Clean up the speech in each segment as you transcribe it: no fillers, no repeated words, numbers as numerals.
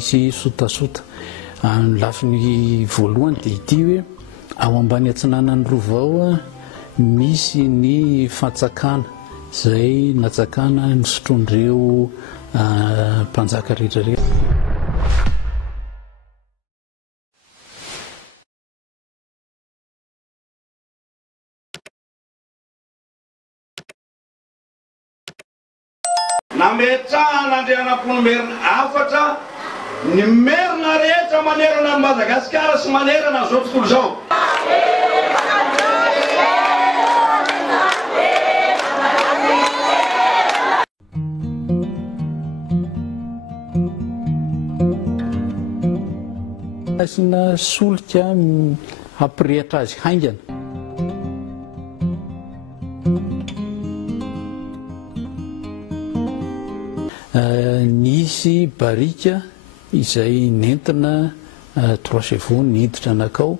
misy sotasota. Ny lafiny voalohany dia ity hoe ao ambany atsinanan'ny rova ao misy ny fatsakana izay natsakana ny sotrondreo mpanjaka rehetrarehetra. Nametrahana andrianam-polomerina afatra ny merina rehetra manerana ny Madagasikara sy manerana zao tontolo zao. Asina solika hampirehitra azy haingana. Nisy barika izay nentina 3 chevaux niditra anakao.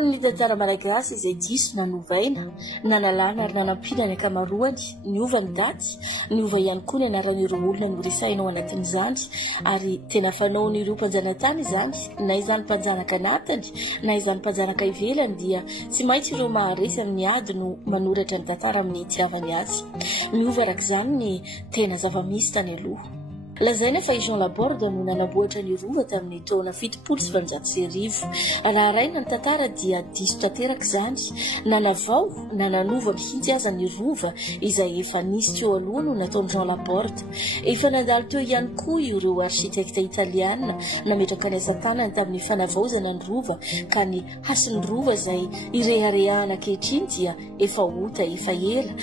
Ny tantara malagasy izay diso nanovaina, nanalana ary nanampina ny akamaroany, niova ny daty, niova ihany koa ny anaran'ireo olona noresahinao anatin'izany, ary tena fanaon'ireo mpanjanatany izany, na izany mpanjanaka anatiny, na izany mpanjanaka ivelany dia tsy maintsy ireo maharesy amin'ny ady no manoratra ny tantara amin'ny itiavany azy. Niova arak'izany ny tena zava-misy tany aloha. Lazaina fa i Jean Laborde no nanamboatra ny rova tamin'ny taona 790. Raha raina ny tantara dia diso tanteraka izany, nanavao, nananova mihitsy aza ny rova izay efa nisy teo aloha no nataon'i Jean Laborde. Efa nandalo teo ihany koa ireo arsitekta italiana nametraka ny asa-tanany tamin'ny fanavaozana ny rova, ka ny hasin'ny rova izay ireharehana ankehitriny dia efa ota efa ela.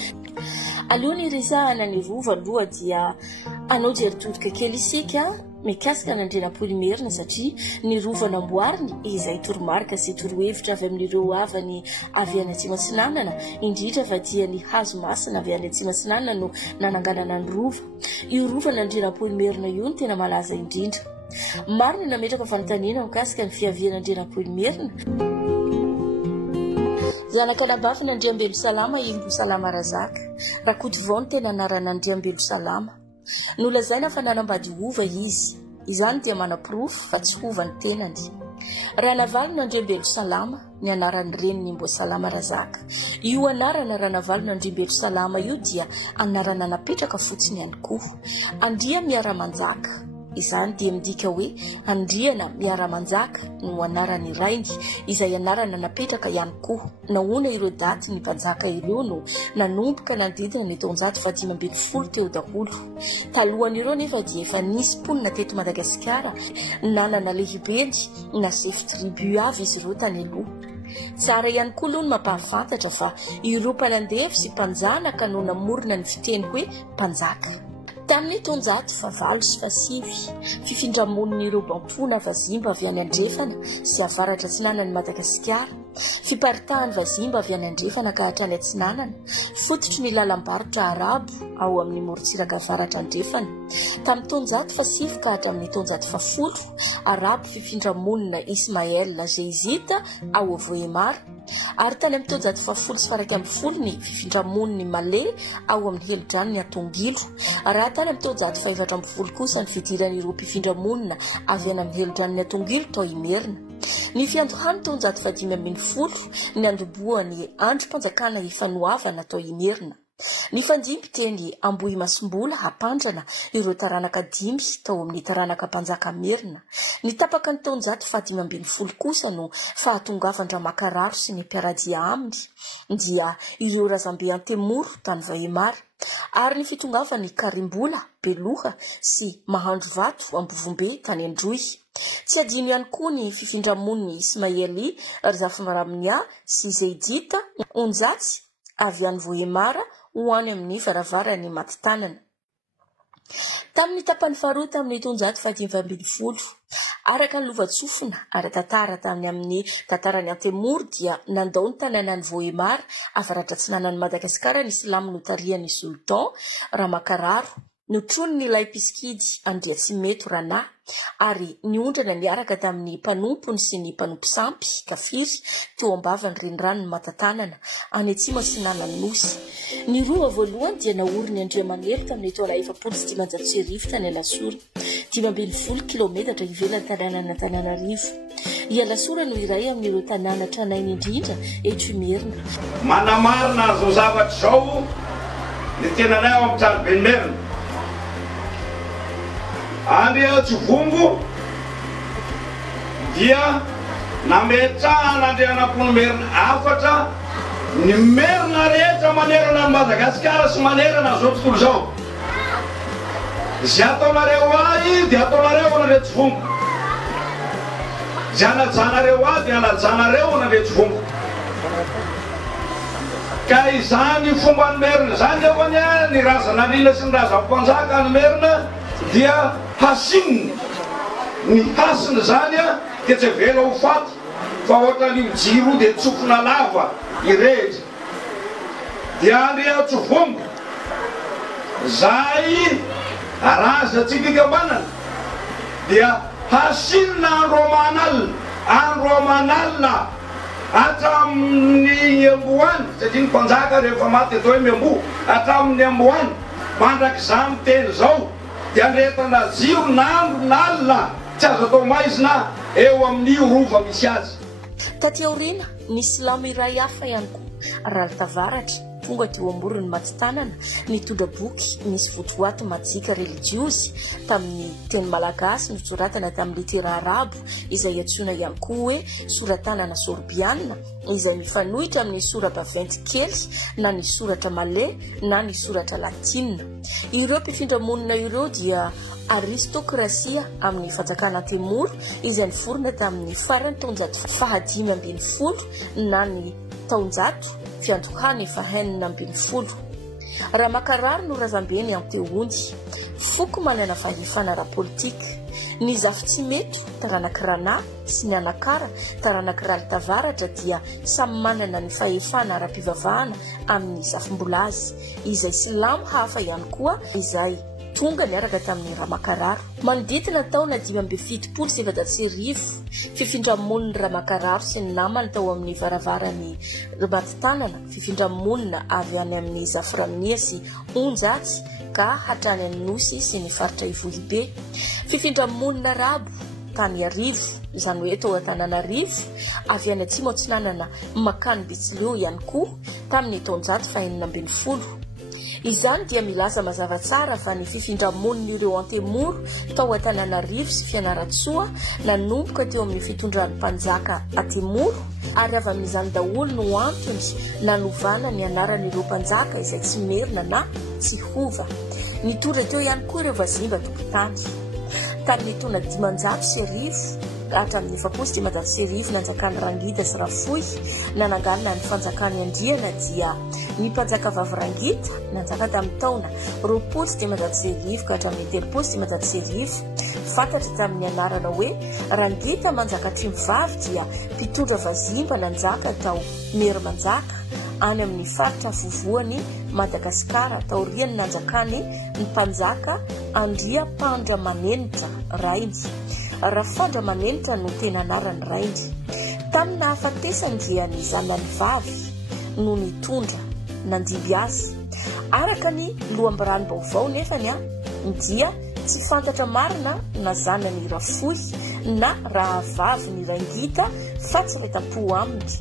Alohan'ny resahana ny rova aloha dia anao jeritodika kely isika mikasika ny andrianam-polomerina satria ny rova namboariny izay toromarika sy torohevitra avy amin'ireo havany avy any atsimo atsinanana, indrindra fa dia ny hazo masina avy any atsimo atsinanana no nananganana ny rova. Io rova n'andrianam-polomerina io no tena malaza indrindra. Maro ny nametraka fanontaniana mikasika ny fiavian'andrianam-polomerina. Zanak'Anabafy Andriambelo Salama Imbo Salama Razaka, Rakotovao ny tena anarana Andriambelo Salama. Nolazaina fa nanambady ova izy, izany dia manam-pirofo fa tsy hova ny tenany. Raha navalona Andriambelo Salama, ny anaran'ny reniny Imbo Salama Razaka. Io anarana raha navalona Andriambelo Salama io dia anarana napetraka fotsiny ihany koa. Andria miara-manjaka. Izany dia midika hoe andriana miara-manjaka no anarany rainy, izay anarana napetraka ihany koa. Nahoana ireo daty ny mpanjaka ireo no nanomboka nandidina ny taonjato 520 teo daholo. Talohan'ireo nefa dia efa nisy mponina teto Madagasikara, nanana lehibeny na chef tribu avy izy ireo tany aloha. Tsara ihany koa aloha no mampahafantatra fa ireo mpanandevy sy mpanjanaka no namorona ny fiteny hoe mpanjaka. Tamin'ny taonjato 750, fifindramon'ireo bampona vazimba avy any andrefana sy avaratra atsinanany Madagasikara, fiparitahany vazimba avy any andrefana ka hatrany atsinanana, fototry ny lalam-barotra arabo ao amin'ny morontsiraka avaratra andrefana. Tamin'ny taonjato 700 ka hatramin'ny taonjato 10, arabo fifindramonina Ismaël Jézita ao Voemara, ary tany amin'ny taonjato 710 ny fifindramoniny Malay ao amin'ny helo-dranony Atongilo. Raha tany amin'ny taonjato 410 kosa ny fidiran'ireo mpifindra-monina avy any amin'ny helo-dranony Atongilo tao Imerina. Ny fiandohany taonjato 510 ny andoboan'ny androm-panjakana ifanoavana tao Imerina. Ny fandimby teny Ambohimasimbola hapandrana ireo taranaka 5 tao amin'ny taranaka mpanjaka Merina. Ny tapaka ny taonjato 510 kosa no fahatongavandra-makararo sy ny mpiaradia aminy dia ireo razambe Antemoro tany Vaemara, ary ny fitongavany Karimbola, Beloha sy Mahandro Vato Ambovombe tany Androy. Tsy adino ihany koa ny fifindramon'ny Ismaeli Rzafimaraminea sy Zeidita Onjatsy avy any Voemara ho any amin'ny varavarany Matitanana. Tamin'ny tapany faharoa tamin'ny taonjato 520, araka ny lovatsofina ara-tantara tamin'ny amin'ny tantarany Antemoro dia nandao ny tanànan'ny Voemara avaratra atsinanan'ny Madagasikara ny silamo notarian'ny Sultan Ramakararo. Notrony ny Laipiskidy Andriatsimeto Rana ary niondrana niaraka tamin'ny mpanompony sy ny mpanompo sampy kafiry teo ambavany renirano ny Matatanana any atsimo sy Nanan'Nosy. Ny roa voalohany dia naoriny Andriamanelo tamin'ny taona 1990 tany Alasora, 12 kilometatra ivelan'ny tanàna Antananarivo. Alasora no iray amin'ireo tanàna tranainy indrindra eto Merina. Manamarina zao zavatra zao ny tenanay ao amin'ny Tranoben'ny Merina. Andrea Tsivongo dia nametrahana Andrianampoly Merina afatra ny Merina rehetra manerana ny Madagasikara sy manerana zao tontolo zao. Zay ataonareo ahy dia ataonareo anareo Tsivongo. Zay anajanareo ahy dia anajanareo anareo Tsivongo. Ka izany fomba ny Merina zany akoany ny razanan'ina sy ny razam-panjaka ny Merina dia hasininy. Ny hasiny zany dia tsy vela ho faty fa ohatran'io jiro dia tsofina lava irehetra. Dia Andrea Tsivongo zay razatsika manana dia hasinina andro amanalina hatramin'ny Amboany satria ny mpanjaka rehefa maty atao hoe miambo hatramin'ny Amboany mandrak'izany teny zao dia andretana jiro n'andro n'alina tsy azo atao maizina eo amin'ny rova misy azy. Taty aoriana ny silamo iray hafa ihany koa raltavaratra tonga teo amborin'ny Matitanana nitondra boky misy votoato majika religiosy tamin'ny teny malagasy nosoratana tamin'ny litera arabo izay antsoina ihany koa hoe soratanana sorbiana izay mifanohitra amin'ny soratra vaventy kely na ny soratra malais na ny soratra latina. Ireo mpifindra monina ireo dia aristokrasia amin'ny fanjakana Temoro izay niforona tamin'ny farany taonjato fahadimy ambin'ny folo na ny taonjato fiantokany fahenina ambin'ny folo. Ramakarary no razambeny anteony foko manana fahefana ara-politika. Ny Zafitsimety taranakirana sy ny Anakara taranakiraltavaratra dia samy manana ny fahefana ara-pivavahana amin'ny Zafimbolazy izay silamo hafa ihany koa izay tonga niaraka tamin'ny Ramakarary. Manodidina taona 1770 fifindramonina Ramakarary sy ny namany tao amin'ny varavaran'ny Matitanana, fifindramonina avy any amin'ny Zafirania sy Onjatsy ka hatrany amin'ny Nosy sy ny faritra Ivohibe. Fifindramonina Rabo tany Arivo izany hoe tao Antananarivo avy any atsimo Atsinanana makany Betsileo ihany koa tamin'ny taonjato fahenina ambin'ny folo. Izany dia milaza mazava tsara fa ny fifindramonina ireo Antemoro tao Antananarivo sy Fianaratsoa nanomboka teo amin'ny fitondran'ny mpanjaka Antemoro ary avy amin'izany daholo no antony nanovana ny anaran'ireo mpanjaka izay tsy Merina na tsy Hova. Nitondra teo ihany koa ireo vazimba tokotany. Tamin'ny taona 510 hatramin'ny 1910 nanjakany Rangita sy Rafoy nananganana ny fanjakany Andriana dia ny mpanjaka vavy Rangita nanjaka tamin'ny taona 1910 ka hatramin'ny 1910 fantatra tamin'ny anarana hoe Rangita manjaka Trimivavy dia mpitondra vazimba nanjaka tao Mery manjaka any amin'ny faritra vovoany Madagasikara taoriany nanjakany ny mpanjaka Andria Pandramanenitra Rainy. Rafandramanenitra no tena anarany Rainy. Tamin'ny hafatesany dia ny zanany vavy no nitondra nandiby azy. Araka ny lohambarany baovao nefany dia tsy fantatra marina na zanany Rafoy na rahavavy ny Rangita fa tsy reta-po aminy.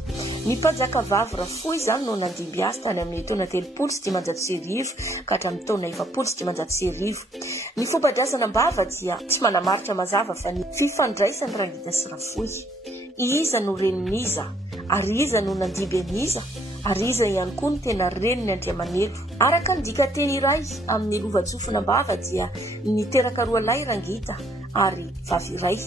Ny mpanjaka vavy Rafoy zany no nandiby azy tany amin'ny taona 1710 ka hatramin'ny taona 1910. Ny fomban-drazana mbava dia tsy manamaritra mazava fa ny fifandraisan'ny Rangita sy Rafoy. Iza no renin'iza ary iza no nandiby an'iza ary iza ihany koa no tena reniny Andriamanelo. Araka ny dikateny iray amin'ny lovatsofina mbava dia niteraka roa lahy Rangita ary vavy iray.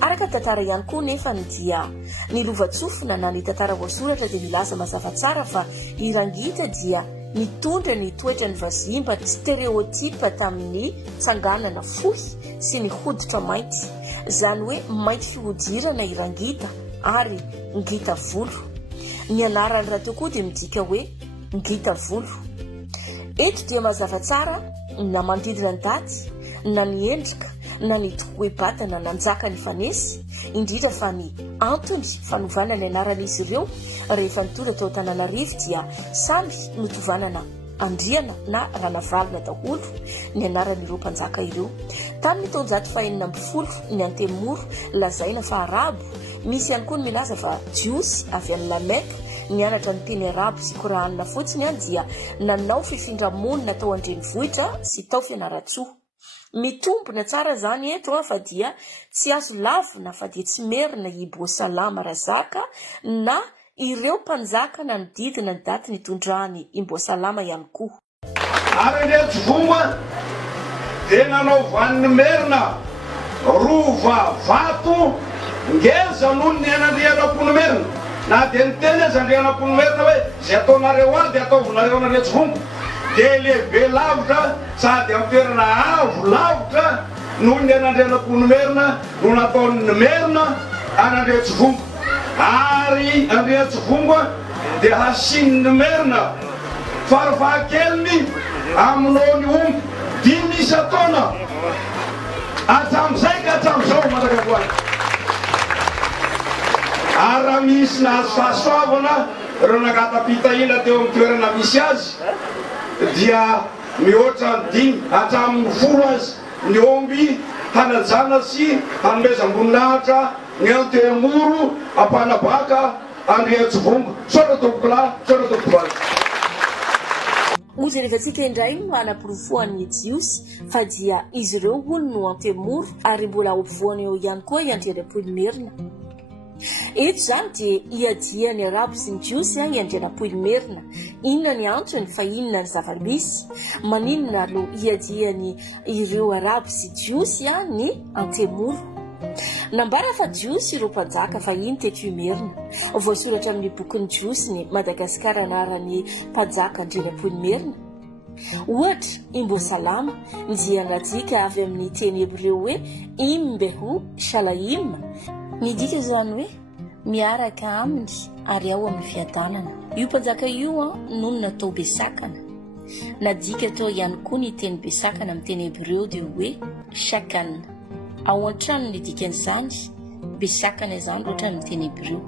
Araka tantara ihany koa nefa dia ny lovatsofina na ny tantara voasoratra dia milaza mazava tsara fa i Rangita dia nitondra ny toetra ny vazimba stereotipa tamin'ny tsanganana fohy sy ny hoditra mainty. Zany hoe mainty fihodirana i Rangita ary ngita volo. Ny anarany raha teo koa dia midika hoe ngita volo. Eto dia mazava tsara na manodidina ny daty na ny endrika na ny tokoebatana nanjaka ny fanesy indrindra fa ny antony fanovana ny anaran'izy ireo rehefa nitody atao Antananarivo dia samby notovanana andriana na ranavalona daholo ny anaran'ireo mpanjaka ireo. Tamin'ny taonjato fahenina amby folo ny Antemoro lazaina fa arabo, misy ihany koa ny milaza fa jiosy avy amin'ny Lameka nianatra ny teny arabo sy koranina fotsiny dia nanao fifindramony tao an-drenivohitra sy tao fianaratsoa. Mitombona tsara zany eto fa dia tsy azo lavina fa dia tsy merina i Imboasalama Razaka na ireo mpanjaka na nodidina ny daty nitondrany Imboasalama ihany koa. Ary rehetra voma dia nanao vaniny merina rova vato ngeza noho ny anandriana-pony merina na dia niteny azy andriana-pony merina hoe zay ataonareo azy dia ataovonareo na rehetra voma dia lehibe lavitra sady amin'ny toerana avo lavitra noho ny anandriana-pony merina no nataon'ny merina anandrehetra voma. Ary andrehetra voma dia hasin'ny merina farafahakeliny aminao ny omby 5 isa-taona hatramin'izay ka hatramin'izao Madagapoany. Ary raha misy nahazo fahasoavana ireo nangatapitahina teo amin'ny toerana misy azy dia mihoatra 5 hatramin'ny 10 azy ny omby hanajana sy hanomezam-boninahitra ny Antemoro ampanabaka andrehetra voma. Sotra tompokolahy, sotra tompokovaly. Ozy rehefatsika indray no hanampirofoan'ny jiosy fa dia izy ireo hono no Antemoro ary mbola ampovoany eo ihany koa iandriana-pony merina. Eto zany dia iadia ny arabo sy ny jiosy iandriana-pony merina. Inona ny antony fa inona ny zava-misy? Maninona no iadiany ireo arabo sy jiosy ny Antemoro? Nambara fa jiosy ireo mpanjaka fa iny teto merina. Voasoratra amin'ny bokin'ny jiosy ny Madagasikara anaran'ny mpanjaka andriana-pony merina. Ohatra Imboasalama dia nadika avy amin'ny teny hebreo hoe Imbehu Shalaim. Midika zany hoe miaraka aminy ary ao amin'ny fiadanana. Io mpanjaka io nono natao besakana. Nadika tao ihany koa ny teny besakana amin'ny teny hebreo dia hoe Shakan. Ao an-trano ny dikan'izany besakana izany loatra ny teny hebreo.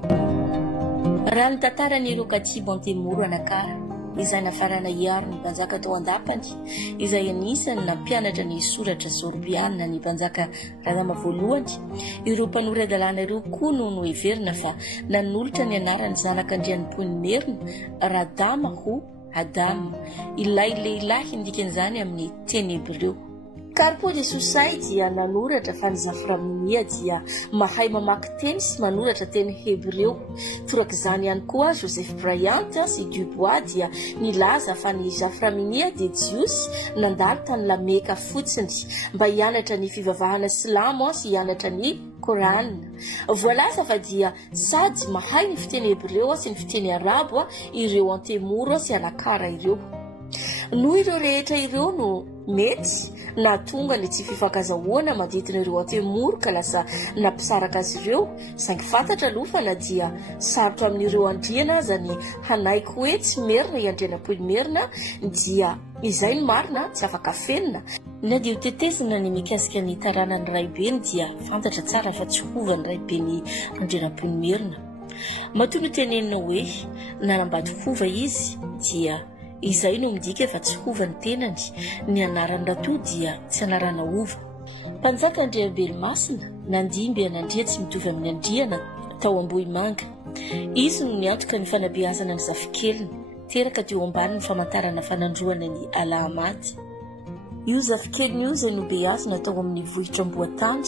Raha ny tantaran'ireo Katibo Antemoro anakara izay nafarana iaro ny mpanjaka tao andapany izay anisany nampianatra ny soratra sorbiana ny mpanjaka Razama voalohany. Ireo mpanoro adalàna ireo koa no heverina fa nanolotra ny anarany zanak'andriana-pony merina Radama ho Adama. Ilay lehilahy ndikan'izany amin'ny teny hebreo. Karpo de Susay dia nanoratra fa ny Zaframinia dia mahay mamaky teny sy manoratra teny hebreo. Torak'izany ihany koa Joseph Bryant sy Dubois dia nilaza fa ny Zaframinia dia jiosy nandalo tany Lameka fotsiny mba hianatra ny fivavahana silamo sy hianatra ny Koran. Voalaza fa dia sady mahay ny fiteny hebreo sy ny fiteny arabo ireo Antemoro sy anakara ireo. Noho ireo rehetra ireo no mety na tonga ny tsy fifankazahoana manodidina ireo Antemoro ka lasa nampisaraka azy ireo. Saingy fantatra aloha fa na dia sarotra amin'ireo andriana aza ny hanaiky hoe tsy merina iandriana-pony merina dia izay ny marina tsy afaka fenina. Na dia hotetezina ny mikasika ny taranany raibeny dia fantatra tsara fa tsy hova ny raibeny andriana-pony merina. Matoa no tenenina hoe nanambady hova izy dia izay no midika fa tsy hova ny tenany, ny anarany rato dia tsy anarana ova. Mpanjaka Andriambelomasina nandimby anandria tsy mitovy amin'ny andriana tao Ambohimanga. Izy no niantoka ny fanabeazana ny zafikeliny teraka teo ambany ny famantarana fanandroana ny Alahamady. Io zafikeliny io izay no beazina tao amin'ny vohitra Amboatany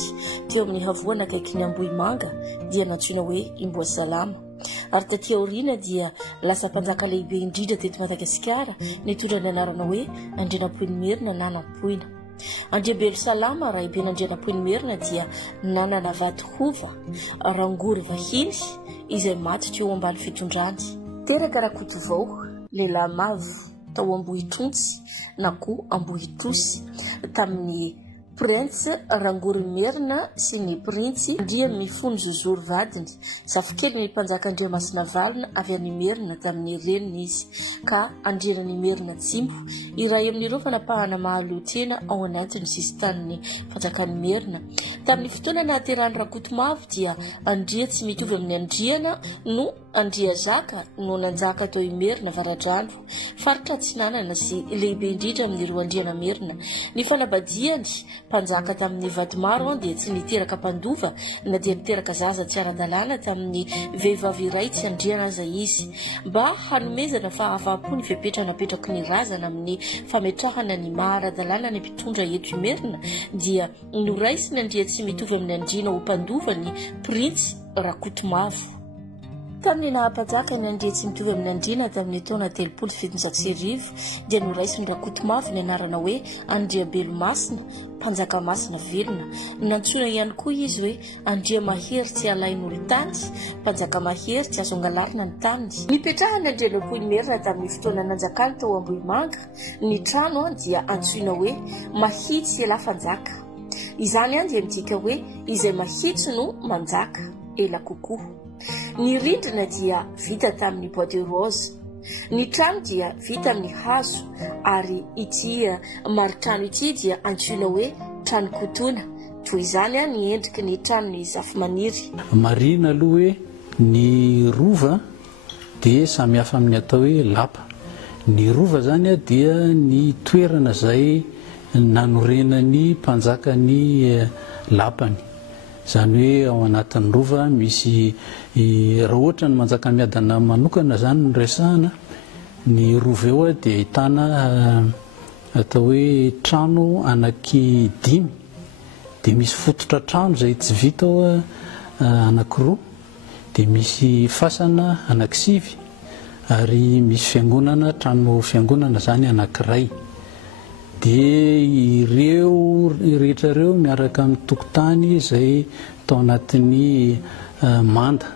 teo amin'ny havoana akaiky ny Ambohimanga dia nantsoina hoe Imboasalama. Ary taty aoriana dia lasa mpanjaka lehibe indrindra teto Madagasikara nitondra ny anarana hoe Andriana-pony merina na Nampoina. Andriambelosalama rahiben'ny Andriana-pony merina dia nanana vady hova rangory vahiny izay maty teo ambany fitondrany. Teraka Rakotovao lehilahy mavo tao Ambohitronsy na koa Ambohitrosy tamin'ny prince Rangorimerina sy ny prince dia mifono zozoro vadiny zafikely ny mpanjaka-Andriamasina Valona avy any Merina tamin'ny reniny izy ka andrenany Merina Tsimbo iray amin'ireo fanapahana mahaloatena ao anatiny sistan'ny mpanjakany Merina. Tamin'ny fotoana nahaterahany Rakotomavy dia andria tsy mitovy amin'ny andriana no andria zaka no nanjaka tao i Merina Varadrandro faritra Atsinanana sy lehibe indrindra amin'ireo andriana Merina. Ny fanabadiany mpanjaka tamin'ny vadimaro dia tsy niteraka mpandova na dia niteraka zaza tsy ara-dalàna tamin'ny vehivavy iray tsy andriana aza izy mba hanomezana fa avapo ny fepetranapetraky ny razana amin'ny fametrahana ny mahara-dalàna ny mpitondra eto i Merina dia noraisiny andria tsy mitovy amin'ny andriana ho mpandova ny prince Rakotomavy. Tamin'ny nahapanjaka ny andria tsy mitovy amin'ny andriana tamin'ny taona 1770 dia noraisiny Rakotomavy ny anarana hoe Andria Belomasina, mpanjaka masina velona. Nantsoina ihany koa izy hoe Andria mahery tsy alain'olo tany, mpanjaka mahery tsy azo angalarina ny tany. Nipetrahany Andria Leopold tamin'ny fotoana nanjakany tao Ambohimanga, ny trano dia antsoina hoe mahitsy ela fanjaka. Izany dia midika hoe izay mahitsy no manjaka ela kokoa. Ny rindrina dia vita tamin'ny bois de rose. Ny trano dia vita amin'ny hazo ary ity maritrano ity dia antsoina hoe trano kotona. Toy izany ny endriky ny tranony zafimaniry. Marina aloha hoe ny rova dia samy hafa amin'ny atao hoe lapa. Ny rova zany dia ny toerana izay nanorenany mpanjakany lapany. Zany hoe ao anatin'ny rova misy raha ohatra ny manjaka miadana manokana zany ny resahana ny rova eo dia ahitana atao hoe trano anaky 5 dia misy fototra trano izay tsy vita ao anakiroa dia misy fasana anaky 5 ary misy fiangonana trano fiangonana zany anakiray. Dia ireo rehetra ireo miaraka amin'ny tokotany izay tao anatin'ny manda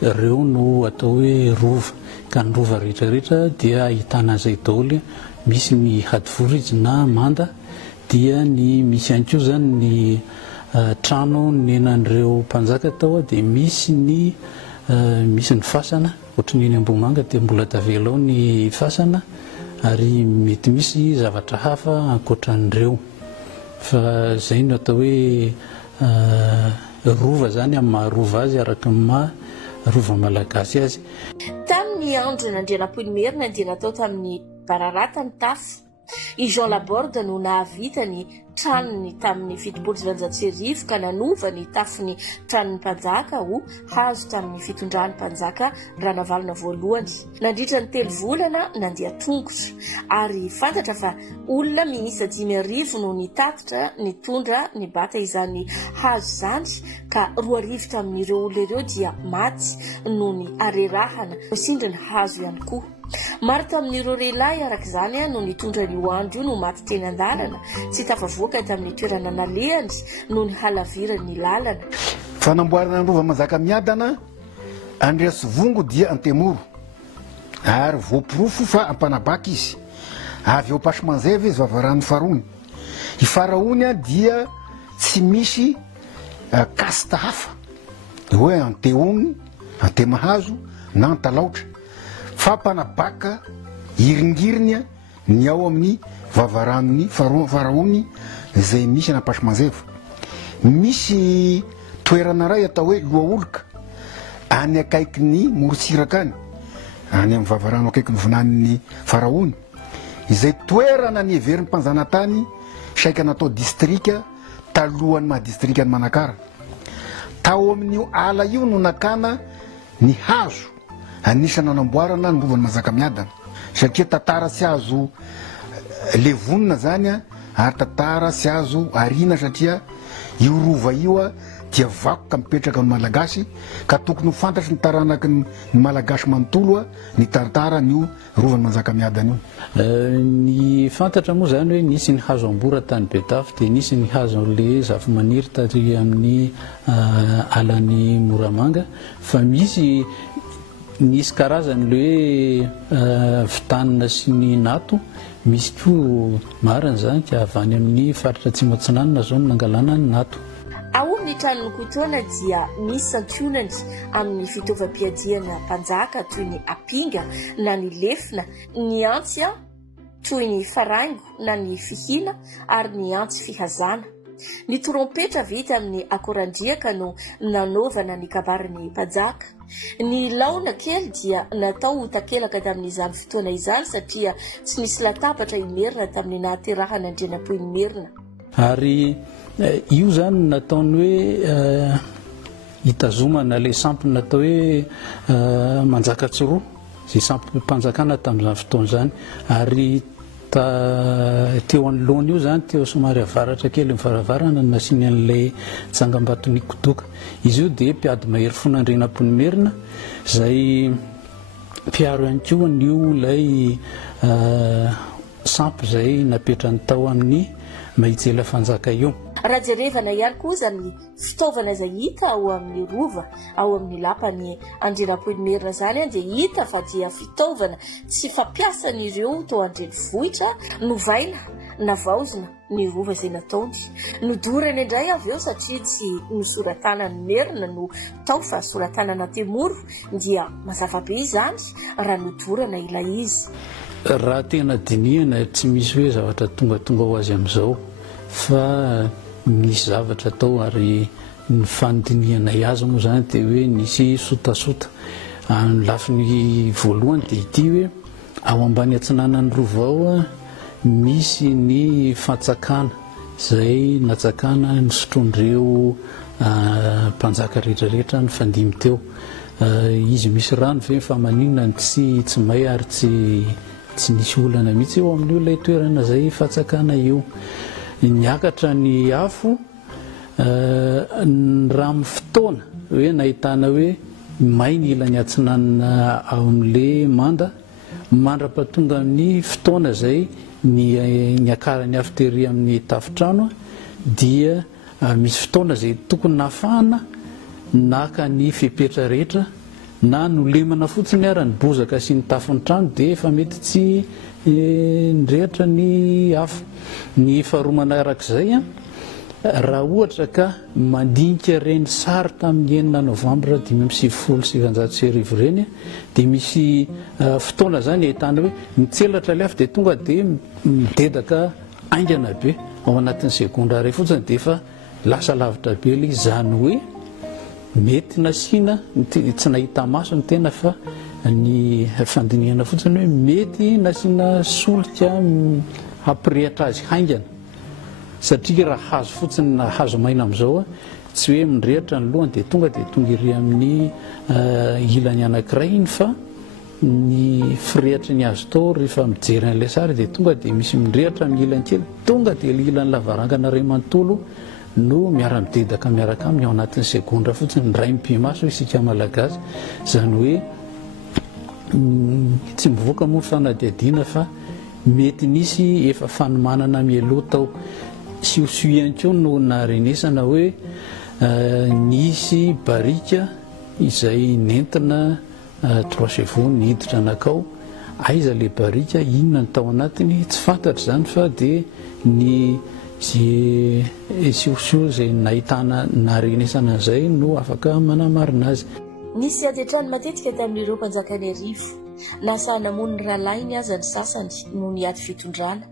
ireo no atao hoe rova ka ny rova rehetrarehetra dia ahitana izay daholo. Misy ny hadivoritsy na manda dia ny misy ihany koa zany ny trano nenan'ireo mpanjaka tao dia misy ny fasana ohatran'ny eny Ambohimanga dia mbola tavela ao ny fasana ary mety misy zavatra hafa ankoatran'ireo fa zay no atao hoe rova zany amin'ny maharova azy araka ny maharova malagasy azy. Tamin'ny andro n'Andria Leopold dia natao tamin'ny bararata ny tafo. I Jean Laborde no nahavita ny tranony tamin'ny 1700 ka nanova ny tafony tranony mpanjaka ho hazo tamin'ny fitondran'ny mpanjaka Ranavalona voalohany. Nandritra ny 3 volana nandeha tongotra ary fantatra fa olona miisa 5,000 no nitatitra nitondra ny bata izany hazo zany ka 2,000 tamin'ireo olona ireo dia maty no ny arerahana sindry ny hazo ihany koa. Maro tamin'ireo lehilahy araka izany no nitondra ny andro io no maty teny an-dalana tsy tafavoaka tamin'ny toerana nalehany no ny halavirany lalana. Fanamboarana ny rova manjaka miadana Andreas Vongo dia Antemoro ary voapirofo fa ampanabaka izy avy ao Pasimanjeva izy vavarany Farony. I Faraony dia tsy misy kasta hafa hoe Anteony, Antemahazo na Antalaotra fa mpanabaka iringiriny ny ao amin'ny vavaran'ny Faraony izay misy na Pasimanjeva. Misy toerana ray atao hoe Loaoloka any akaiky ny Morotsiraka any amin'ny vavarano akaiky ny vinan'ny Faraony. Izay toerana ny heverin'ny mpanjanatany saika natao distrika talohan'ny mahadistrika ny Manakara. Tao amin'io ala io no nakana ny hazo anisany nanamboarana ny rovan'ny Manjakamiadana satria tantara tsy azo levonina zany ary tantara tsy azo arina satria io rova io dia vakoka mipetraka ny malagasy ka tokony ho fantatry ny taranaky ny malagasy manontolo ny tantara n'io rovan'ny Manjakamiadana io. Ny fantatra moa zany hoe nisy ny hazo ambora tany Betafy dia nisy ny hazo le zavamaniry tary amin'ny alan'ny Moramanga fa misy nisy karazany le hoe vitanina sy ny nato misy koa marina zany ka avy any amin'ny faritra Tsimotsinanana zao nangalana ny nato. Ao amin'ny tranony kotoana dia misy santionany amin'ny fitaovam-piadiana mpanjaka toy ny apinga na ny lefina, ny antsy toy ny farango na ny fihina ary ny antsy fihazana. Ny trompetra vita amin'ny akorandriaka no nanaovana ny kabarin'ny mpanjaka. Ny laona kely dia natao takelaka tamin'izany fotoana izany satria tsy nisy latabatra imerina tamin'ny nahaterahana andrianampoinimerina. Ary io zany nataony hoe hitazomana le sampy natao hoe manjaka tsiroa zay sampy mpanjakana tamin'izany fotoana zany. Ary teo anoloana io zany teo somary avaratra kely mivaravarana nasiny an'ilay tsangam-batony kodoka. Izy io dia mpiady mahery fonandrenam-ponimerina zay mpiaro ihany koa an'io lay sampy zay napetrany tao amin'ny mahitsela fanjaka io. Raha jerevana ihany koa zany fitaovana izay hita ao amin'ny rova, ao amin'ny lapany andrianampoinimerina zany dia hita fa dia fitaovana tsy fampiasan'ireo tao andrenivohitra novaina na vaozina ny rova izay nataony. Nodorany indray avy eo satria tsy nosoratanany merina no tao fa soratanana temoro dia mazava be izany raha nodorana ilay izy. Raha tena dinihana tsy misy hoe zavatra tonga ho azy amin'izao fa misy zavatra tao ary ny fandinihana azy moa zany dia hoe nisy sotasota. Amin'ny lafiny voalohany dia ity hoe ao ambany atsinanany rova ao misy ny fatsakana zay natsakana ny sotrondreo mpanjaka rehetrarehetra ny fandimy teo. Izy misy rano ve fa maninona tsy may ary tsy nisy olana mihitsy eo amin'io ilay toerana zay fatsakana io. Niakatra ny afo raha amin'ny fotoana hoe nahitana hoe may ny ilany atsinanana ao amin'le mandra-pahatonga amin'ny fotoana zay ny akarany afo tery amin'ny tafitrano dia misy fotoana zay tokony nafahana naka ny fepetra rehetra na nolemana fotsiny ara ny bozaka sy ny tafon'ny trano dia efa mety tsy nirehatra ny afo. Ny faharoa manarak'izay raha ohatra ka mandinika reny sary tamin'ny 9 novambra 1970 reny dia misy fotoana zany ahitana hoe mitselatra le afo dia tonga dia midedaka aingana be ao anatin'ny segondra ray fotsiny dia efa lasa lavitra be le izany hoe mety nasiana tsy nahita maso ny tena fa ny fandinihana fotsiny hoe mety nasiana solika hampirehatra azy haingana satria raha hazo fotsiny na hazo maina amin'izao tsy hoe mirehatra ny lohany dia tonga iry amin'ny ilany anankiray iny fa ny firehatra ny azo tao rehefa mijery an'ilay sary dia tonga dia misy mirehatra amin'ny ilany kely tonga dia ilany lavarangana ray manontolo no miara-midedaka miaraka aminy ao anatin'ny segondra fotsiny ny ray mipimaso isika malagasy zany hoe tsy mivoaka moa fanadiadiana fa mety nisy efa fanomanana mieloha tao. Siosio ihany koa no narenesana hoe nisy barika izay nentina 3 chevaux niditra anakao. Aiza le barika inona ny tao anatiny tsy fantatra zany fa dia ny siosio zay nahitana narenesana zay no afaka manamarina azy. Nisy adetrany matetika tamin'ireo mpanjakany arivo na sahanamon'ny rahalainy aza ny sasany no ny ady fitondrana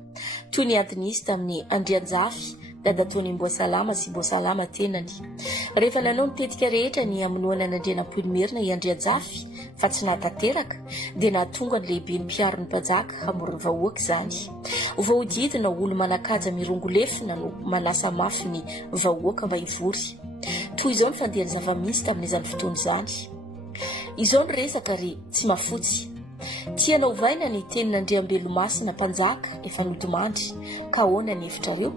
toy ny ady nisy tamin'ny Andrianjafy dadataony Mboasalama sy Mboasalama tenany. Rehefa nanao nitetika rehetra ny amonoana an'Andrianampoinimerina i Andrianjafy fa tsy nahatateraka dia nahatonga ny lehibe ny mpiaro ny mpanjaka hamorony vahoaka izany. Voahodidina olo manakaja mirongolefina no manasa mafy ny vahoaka mba hivory. Toy izao ny fandehany zava-misy tamin'izany fotoana izany. Izao ny resaka ry tsy mafotsy. Tiana ovaina ny tenin'Andriambelomasina mpanjaka efa nodomandry ka ahoana ny hevitrareo.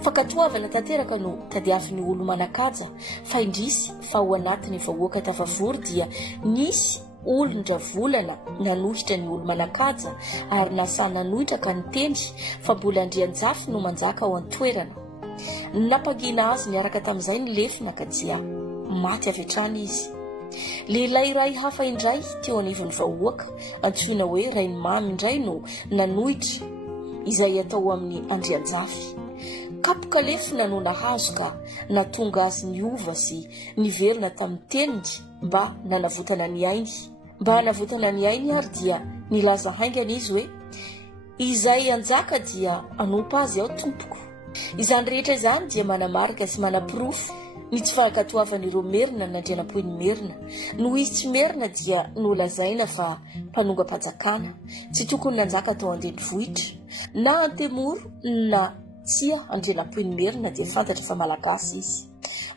Fakatoavana tanteraka no tadiavin'ny olo manakaja fa indrisy fa ao anatin'ny vahoaka tafavory dia nisy olondra volana nanohitra ny olo manakaja ary nasa nanohitra ka niteny fa mbola Andrianjafy no manjaka ao an-toerana. Napangina azy niaraka tamin'izay ny lefina ka dia maty avy hatrany izy. lehilahy iray hafa indray teo anivon'ny vahoaka antsoina hoe rainy mamy indray no nanohitra izay atao amin'ny andrianjafy. Kapoka lefina no nahazo ka natonga azy niova sy niverina tamin'ny teniny mba nanavotana ny ainy. Mba hanavotana ny ainy ary dia nilaza haingana izy hoe izay anjaka dia anompa azy ao tompoko. Izany rehetra izany dia manamarika sy manapirofo ny tsy fankatoavan'ireo merina nandrianam-poiny merina. No izy tsy merina dia nolazaina fa mpanonga-panjakana, tsy tokony nanjaka tao an-drenivohitra. Na antemoro na tsia andrianam-poiny merina dia fantatra fa malagasy izy.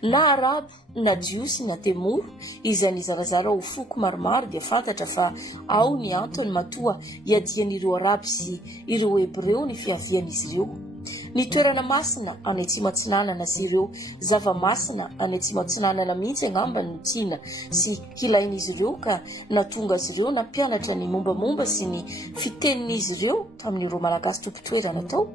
Na arabo na jiosy na temoro izay nizarazara ho foko maromaro dia fantatra fa ao ny antony matoa iadian'ireo arabo sy ireo hebreo ny fiavian'izy ireo. Ny toerana masina any Atsimatsinanana sy ireo zava-masina any Atsimatsinanana mihitsy angamba no tiana sy kilain'izy ireo ka natonga azy ireo nampianatra ny mombamomba sy ny fitenin'izy ireo tamin'ireo malagasy tompo-toerana tao.